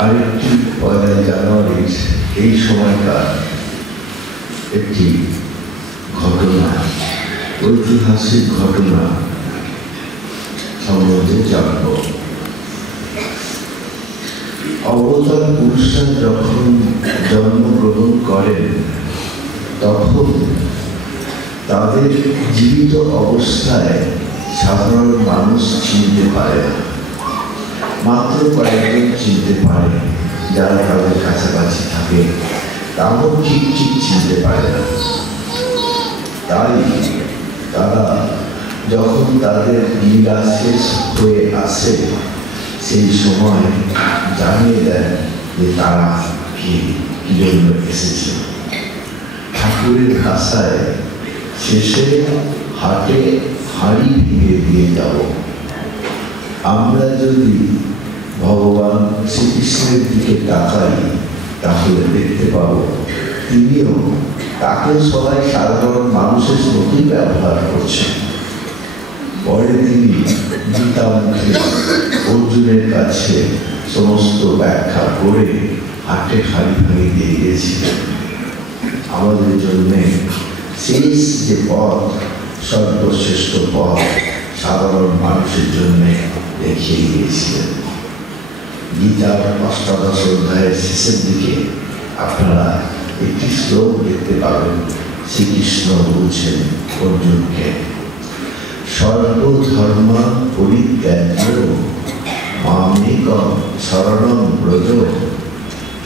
আরেকটি ১লা জানুয়ারির এই সময়কার একটি ঘটনা, ঐতিহাসিক ঘটনা সম্বন্ধে জানব। অবতার পুরুষরা যখন জন্মগ্রহণ করেন তখন তাদের জীবিত অবস্থায় সাধারণ মানুষ চিনতে পারে না, মাত্র কয়েকজন চিনতে পারে, যারা তাদের কাছাকাছি থাকে তাও ঠিক ঠিক চিনতে পারে না। তাই তারা যখন তাদের লীলা শেষ হয়ে আসে সেই সময় জানিয়ে দেন যে তারা কি জন্য এসেছে। ঠাকুরের ভাষায় শেষে হাটে হাঁড়ি ভেঙে দিয়ে যাব। আমরা যদি ভগবান শ্রীকৃষ্ণের দিকে তাকাই তাহলে দেখতে পাব তিনিও তাকে সবাই সাধারণ মানুষের মতোই ব্যবহার করছেন। পরে তিনি গীতা মুখে অর্জুনের কাছে সমস্ত ব্যাখ্যা করে হাটে হাঁড়ি ভেঙে দিয়ে গিয়েছিলেন। আমাদের জন্য শেষ যে পথ, সর্বশ্রেষ্ঠ পথ সাধারণ মানুষের জন্য দেখিয়ে গিয়েছিলেন। গীতার ৮ম অধ্যায়ের শেষের দিকে আপনারা একটি শ্লোক দেখতে পাবেন। শ্রীকৃষ্ণ বলছেন অর্জুনকে, সর্বধর্ম পরিত্যাজ্য মামেকং শরণং ব্রজ।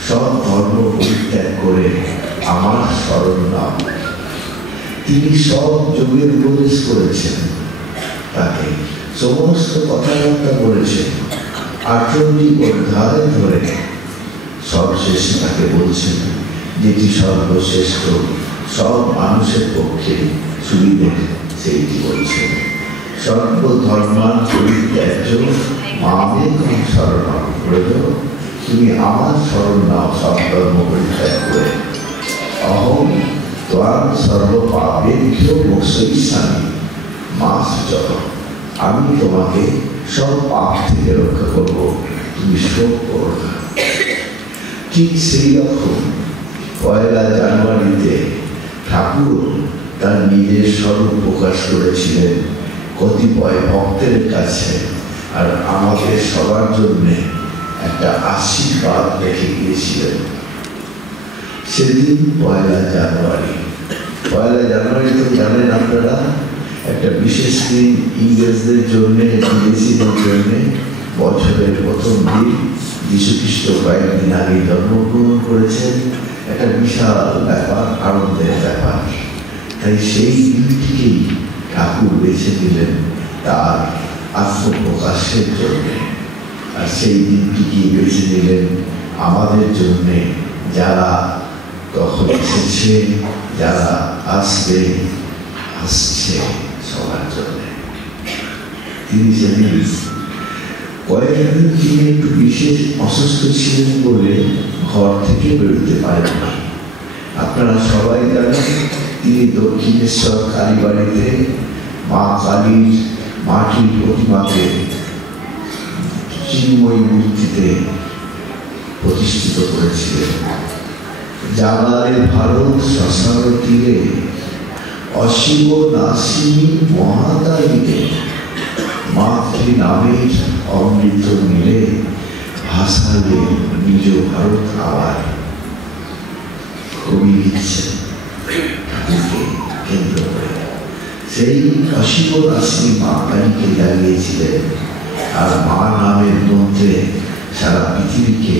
সব ধর্ম পরিত্যাগ করে আমার শরণ নাও। তিনি সব যোগের উপদেশ করেছেন, তাকে সমস্ত কথাবার্তা বলেছেন। 18টি অধ্যায় ধরে সবশেষে তাকে বলছেন যেটি সর্বশ্রেষ্ঠ, সব মানুষের পক্ষে সুবিধে, সেইটি বলছেন সর্বধর্মান পরিত্যাজ্য মামেকং শরণং ব্রজ। তুমি আমার শরণ নাও সব ধর্ম পরিত্যাগ করে। অহং ত্বং সর্বপাপেভ্যো মোক্ষয়িষ্যামি মা শুচঃ। আমি তোমাকে সব পাপ থেকে রক্ষা করব, তুমি শোক করো না। ঠিক সেই রকম ১লা জানুয়ারিতে ঠাকুর তার নিজের স্বরূপ প্রকাশ করেছিলেন কতিপয় ভক্তের কাছে, আর আমাদের সবার জন্য একটা আশীর্বাদ রেখে গিয়েছিলেন। সেদিন ১লা জানুয়ারি। ১লা জানুয়ারি তো জানেন আপনারা একটা বিশেষ দিন, ইংরেজদের জন্য, বিদেশিদের জন্য বছরের প্রথম দিন। যীশুখ্রিস্ট কয়েকদিন আগে জন্মগ্রহণ করেছেন, একটা বিশাল ব্যাপার, আনন্দের ব্যাপার। তাই সেই দিনটিকেই ঠাকুর বেছে নিলেন তার আত্মপ্রকাশের জন্য, আর সেই দিনটিকেই বেছে নিলেন আমাদের জন্যে, যারা তখন এসেছে, যারা আসবে, আসছে, সবার জন্য। তিনি সেদিন কয়েকদিন তিনি একটু বিশেষ অসুস্থ ছিলেন বলে ঘর থেকে বেরোতে পারেন না। আপনারা সবাই জানেন তিনি দক্ষিণেশ্বর কালীবাড়িতে মা কালীর মাটির প্রতিমাকে চিন্ময়ী মূর্তিতে প্রতিষ্ঠিত করেছিলেন। জাগারে ভারত শ্মশান তীরে অশিব নাসিনী মহাতারিণী মাতৃ নামের অমৃত মিলে ভাসালে নিজ ভারত আবার। কবি লিখছেন ঠাকুরকে কেন্দ্র করে। সেই অশিব নাসিনী মা কালীকে জাগিয়েছিলেন, আর মা নামের মধ্যে সারা পৃথিবীকে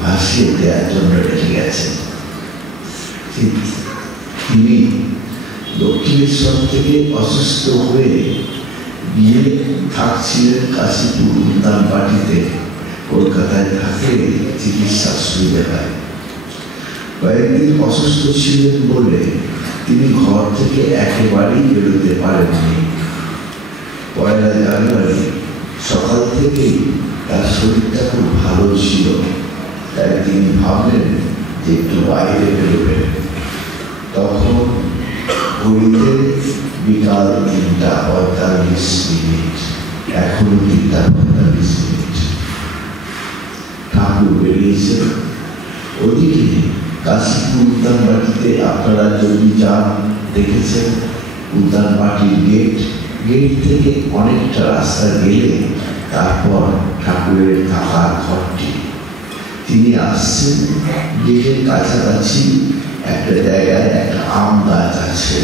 ভাসিয়ে দেওয়ার জন্য রেখে গেছেন। তিনি দক্ষিণেশ্বর থেকে অসুস্থ হয়ে গিয়ে থাকছিলেন কাশীপুর উদ্যানবাটিতে, কলকাতায় থাকে, চিকিৎসার সুবিধা হয়। কয়েকদিন অসুস্থ ছিলেন বলে তিনি ঘর থেকে একেবারেই বেরোতে পারেননি। 1 জানুয়ারি সকাল থেকেই তার শরীরটা খুব ভালো ছিল, তাই তিনি ভাবলেন যে একটু বাইরে বেরোবেন। তখন ঘড়িতে বিকাল 3:45, এখনো 3:45। ঠাকুর বেরিয়েছে। ওদিকে কাশীপুর উদ্যানবাটিতে আপনারা যদি যান দেখেছেন, উদ্যানবাটির গেট থেকে অনেকটা রাস্তা গেলে তারপর ঠাকুরের থাকার ঘরটি। তিনি আসছেন, গেটের কাছাকাছি একটা জায়গায় একটা আম গাছ আছে।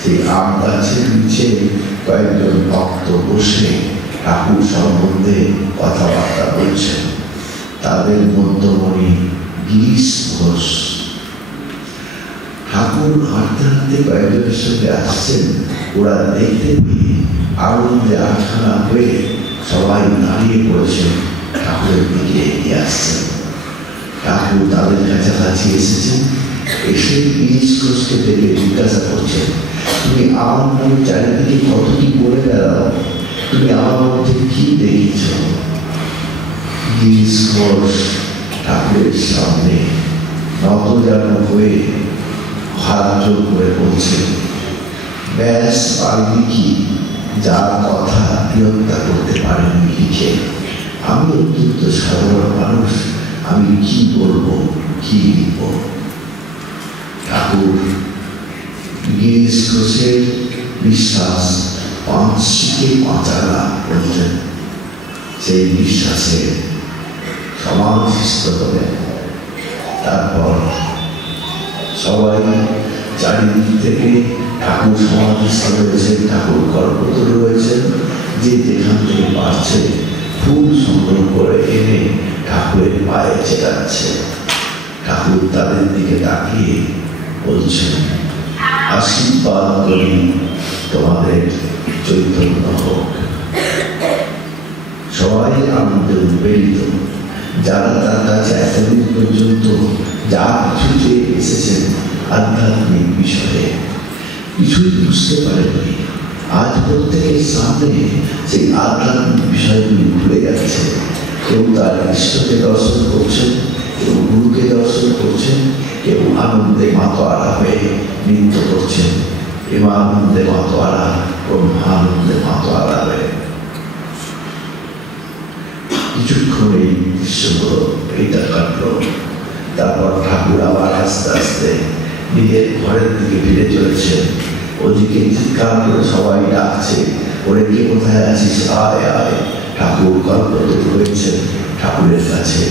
সেই আম গাছের নিচে কয়েকজন ভক্ত বসে ঠাকুর সম্বন্ধে কথাবার্তা বলছেন। তাদের মধ্যমণি গিরিশ ঘোষ। ঠাকুর হাঁটতে হাঁটতে কয়েকজনের সঙ্গে আসছেন। ওরা দেখতে পেয়ে আনন্দে আটখানা হয়ে সবাই দাঁড়িয়ে পড়েছেন, ঠাকুরের দিকে এগিয়ে আসছেন। ঠাকুর তাদের কাছাকাছি এসেছেন, এসে গিরিশ ঘোষকে দেখে জিজ্ঞাসা করছেন, তুমি আমার নামে চারিদিকে কত কি বলে বেড়াও, তুমি আমার মধ্যে কি দেখেছ? গিরিশ ঘোষ ঠাকুরের সামনে নতজানু হয়ে হাত জোর করে বলছেন, ব্যাস পারবি কি, যার কথা বিরক্তা করতে পারেনি লিখে। আমি অত্যন্ত সাধারণ মানুষ, আমি কি বলবো, কি লিখব? ঠাকুর গিরিশ ঘোষের বিশ্বাস 5 বলতেন। সেই বিশ্বাসে সমাধিস্থ হলেন। তারপর সবাই চারিদিক থেকে ঠাকুর সমাধিস্থ রয়েছেন, ঠাকুর গর্ভত রয়েছেন, যে যেখান থেকে পারছে ফুল সংগ্রহ করে এনে ঠাকুরের পায়ে চেটাচ্ছে। ঠাকুর তাদের দিকে তাকিয়ে বলছেন, আশীর্বাদ করি তোমাদের চৈতন্য হোক। সবাই আনন্দে উদ্বেলিত। যারা তার কাছে এতদিন পর্যন্ত যা কিছু চেয়ে এসেছেন আধ্যাত্মিক বিষয়ে, কিছুই বুঝতে পারেননি। আজ প্রত্যেকের সামনে সেই আধ্যাত্মিক বিষয়গুলি ভুলে যাচ্ছে। কেউ তার ঈশ্বরকে দর্শন করছেন, কেউ গুরুকে দর্শন করছেন, কেউ আনন্দে মাতোয়ারা হয়ে নৃত্য করছেন। প্রেমানন্দে মাতোয়ারা, ব্রহ্মানন্দে মাতোয়ারা হয়ে। কিছুক্ষণ এই দৃশ্যগুলো এইটা কাটলো। তারপর ঠাকুর আবার আস্তে আস্তে নিজের ঘরের দিকে ফিরে চলেছেন। ওদিকে চিৎকার করে সবাই ডাকছে, ওরে কে কোথায় আছিস, আয় আয়। ঠাকুর গল্পত রয়েছেন, ঠাকুরের কাছে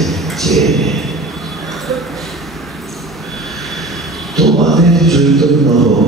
চেয়ে নে। তোমাদের চৈতন্য হোক,